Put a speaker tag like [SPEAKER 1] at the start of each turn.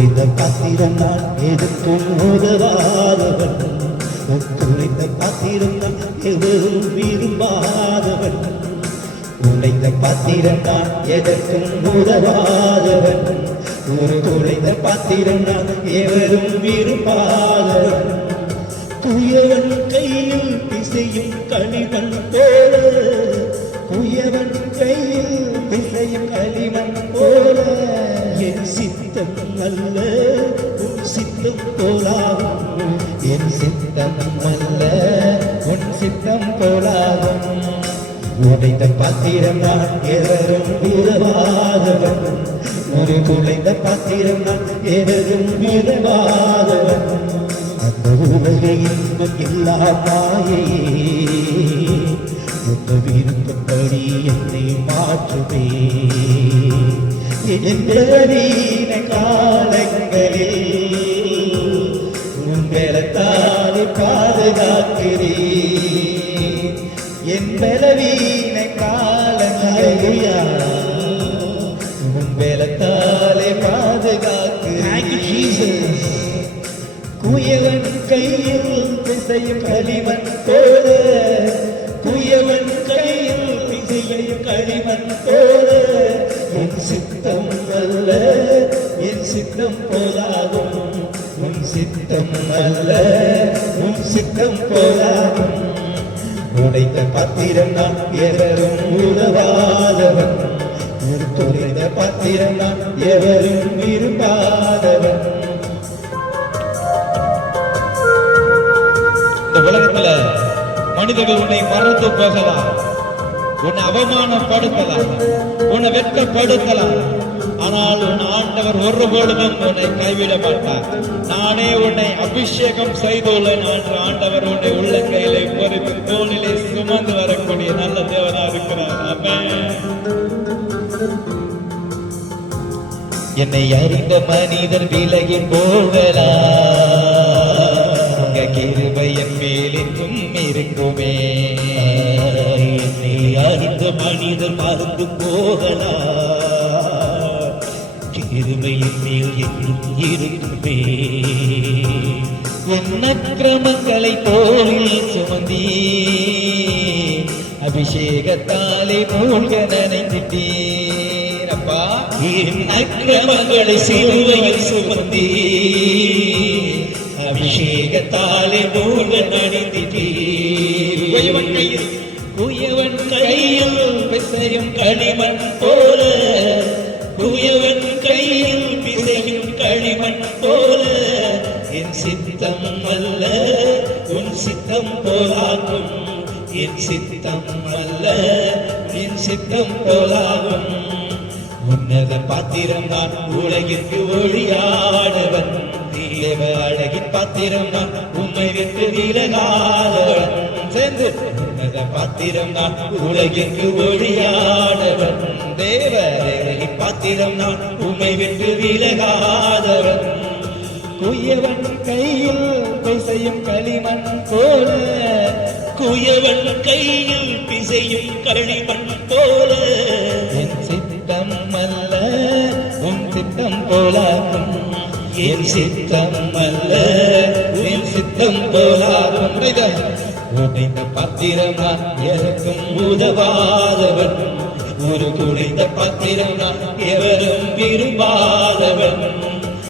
[SPEAKER 1] துளைத்த பாத்திரம் நான் எதுக்கும் உதவாதவன் துளைத்த பாத்திரம் நான் எவரும் விரும்பாதவன். துளைத்த பாத்திரம் நான் எதற்கும் உதவாதவன் ஒரு துளைத்த பாத்திரம் நான் எவரும் விரும்பாதவன். புயவன் கையில் திசையும் களிமண் போ சித்தம் அல்ல உன் சித்தம் போலாகும். என் சித்தம் அல்ல உன் சித்தம் போலாகும். உடைந்த பாத்திரம் நான் எவரும் உதவாதவன் ஒரு குலைந்த பாத்திரம் நான் எவரும் உதவாதவன் அந்த உலக இன்பம் இல்லா தாயே. எந்த விருப்பப்படி என்னை மாற்றுவே. எந்த வீண காலங்களில் உங்களத்தாலே பாதுகாக்கிறேன் என் பலவீன காலங்களில் உங்களத்தாலே பாதுகாக்கிறேன் குயவன் கையில் பிசையும் களிமண் போல குயவன் கையில் பிசையும் களிமண் போல என் சித்தம் அல்ல என் சித்தம் போலாகும் உன் சித்தம் அல்ல உன் சித்தம் போலாகும் உடைத்த பத்திரம் நான் எவரும் உதவாதவன். துறைந்த பத்திரம் நான் எவரும் விரும்பாதவன்.
[SPEAKER 2] இந்த உலகத்துல மனிதர்கள் உன்னை மறந்து போகலாம். உன்னை அவமானப்படுத்தலாம் உன்னை வெட்கப்படுத்தலாம். ஆனால் உன் ஆண்டவர் ஒருபொழுதும் உன்னை கைவிட மாட்டார் நானே உன்னை அபிஷேகம் செய்துள்ளேன் என்று ஆண்டவர் உன்னை உள்ள கையில பொறுத்து தோளிலே சுமந்து வரக்கூடிய நல்ல தேவனா இருக்கிறார்.
[SPEAKER 1] என்னை அறிந்த மனிதர் விலகி போகலா? உங்க கிருபையன் மேலிருக்கும் இருக்குமே. என்னை அறிந்த மனிதர் மறந்து போகலாம். கிருமையின் மேல் என்றும் இருக்குமே. என்ன கிரமங்களை தோளில் சுமந்தி அபிஷேகத்தாலே மூழ்க நினைத்திட்டீர் அப்பா என் அக்கிரமங்களை சிலுவையில் சுமந்தி அபிஷேகத்தாலே மூழ்க நினைத்திட்டீர் குயவன் கையில் பிசையும் களிமண் போல. குயவன் கையில் பிசையும் களிமண் போல. என் சித்தம் அல்ல உன் சித்தம் போலாகும். என் சித்தம் அல்ல என் சித்தம் போலாகும். உன்னத பாத்திரம் நான் உலகிற்கு ஒளியாடவன் தேவ அழகின் பாத்திரம் நான் உண்மை விட்டு விலகாதவன். சேர்ந்து உன்னத பாத்திரம் நான் உலகிற்கு ஒளியாடவன் தேவ பாத்திரம் நான் உண்மை விட்டு விலகாதவன். குயவன் கையில் பிசையும் களிமண் போல. குயவன் கையில் பிசையும் களிமண் போல. என் சித்தம் அல்ல உன் சித்தம் போலாகும். என் சித்தம் அல்ல உன் சித்தம் போலாகும். உடைந்த பத்திரம் நான் எனக்கும் உதவாதவன். ஒரு குடைந்த பத்திரம் எவரும் விரும்பாதவன்.